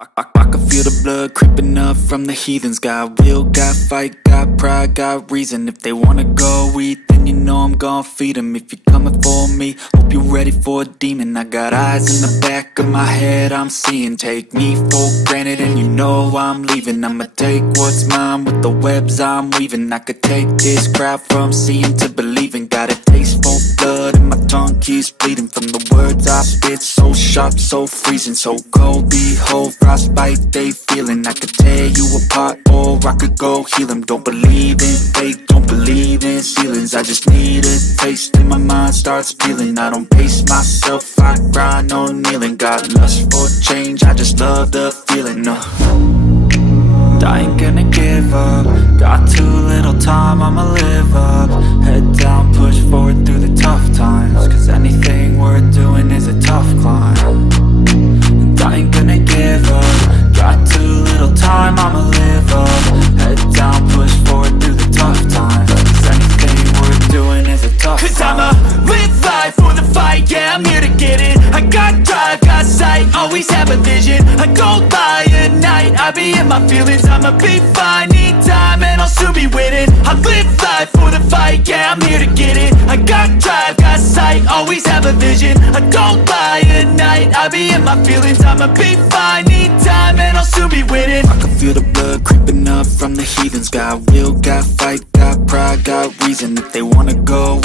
I can feel the blood creeping up from the heathens. Got will, got fight, got pride, got reason. If they wanna go eat, then you know I'm gon' feed them. If you're coming for me, hope you're ready for a demon. I got eyes in the back of my head, I'm seeing. Take me for granted and you know I'm leaving. I'ma take what's mine with the webs I'm weaving. I could take this crowd from seeing to believing. Got a taste for blood and my tongue keeps bleeding from the words I spit. So sharp, so freezing, so cold. Behold, frostbite they feeling. I could tear you apart or I could go heal them. Don't believe in fate, don't believe in ceilings. I just need a taste and my mind starts peeling. I don't pace myself, I grind on kneeling. Got lust for change, I just love the feeling. I ain't gonna give up. Got too little time, I'ma live up. Head down, push forward through the tough times. Cause anything worth doing is a tough climb. And I ain't gonna give up. Got too little time, I'ma live up. Head down, push forward through the tough times. Cause anything worth doing is a tough climb. Cause I'ma live life for the fight, yeah, I'm here to get it. I got drive, got sight, always have a vision. I don't lie at night, I be in my feelings. I'ma be fine, need time, and I'll soon be winning. I live life for the fight, yeah, I'm here to get it. I got drive, got sight, always have a vision. I don't lie at night, I be in my feelings. I'ma be fine, need time, and I'll soon be winning. I can feel the blood creeping up from the heathens. Got will, got fight, got pride, got reason. If they wanna go